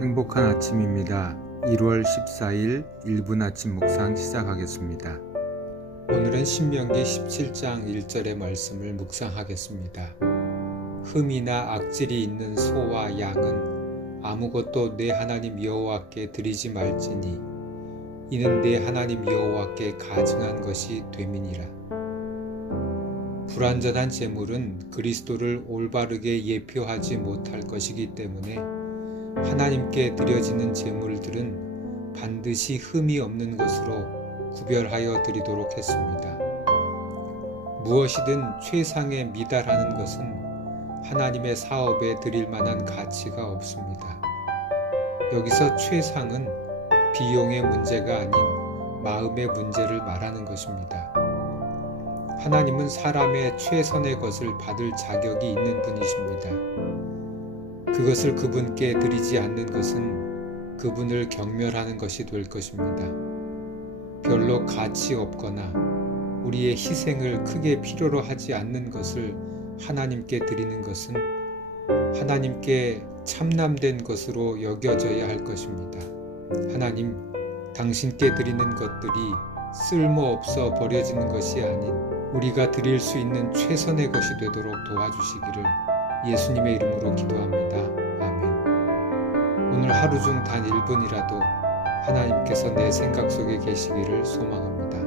행복한 아침입니다. 1월 14일 1분 아침 묵상 시작하겠습니다. 오늘은 신명기 17장 1절의 말씀을 묵상하겠습니다. 흠이나 악질이 있는 소와 양은 아무것도 내 하나님 여호와께 드리지 말지니 이는 내 하나님 여호와께 가증한 것이 됨이니라. 불완전한 재물은 그리스도를 올바르게 예표하지 못할 것이기 때문에 하나님께 드려지는 제물들은 반드시 흠이 없는 것으로 구별하여 드리도록 했습니다. 무엇이든 최상에 미달하는 것은 하나님의 사업에 드릴 만한 가치가 없습니다. 여기서 최상은 비용의 문제가 아닌 마음의 문제를 말하는 것입니다. 하나님은 사람의 최선의 것을 받을 자격이 있는 분이십니다. 그것을 그분께 드리지 않는 것은 그분을 경멸하는 것이 될 것입니다. 별로 가치 없거나 우리의 희생을 크게 필요로 하지 않는 것을 하나님께 드리는 것은 하나님께 참남된 것으로 여겨져야 할 것입니다. 하나님, 당신께 드리는 것들이 쓸모없어 버려지는 것이 아닌 우리가 드릴 수 있는 최선의 것이 되도록 도와주시기를 예수님의 이름으로 기도합니다. 하루 중 단 1분이라도 하나님께서 내 생각 속에 계시기를 소망합니다.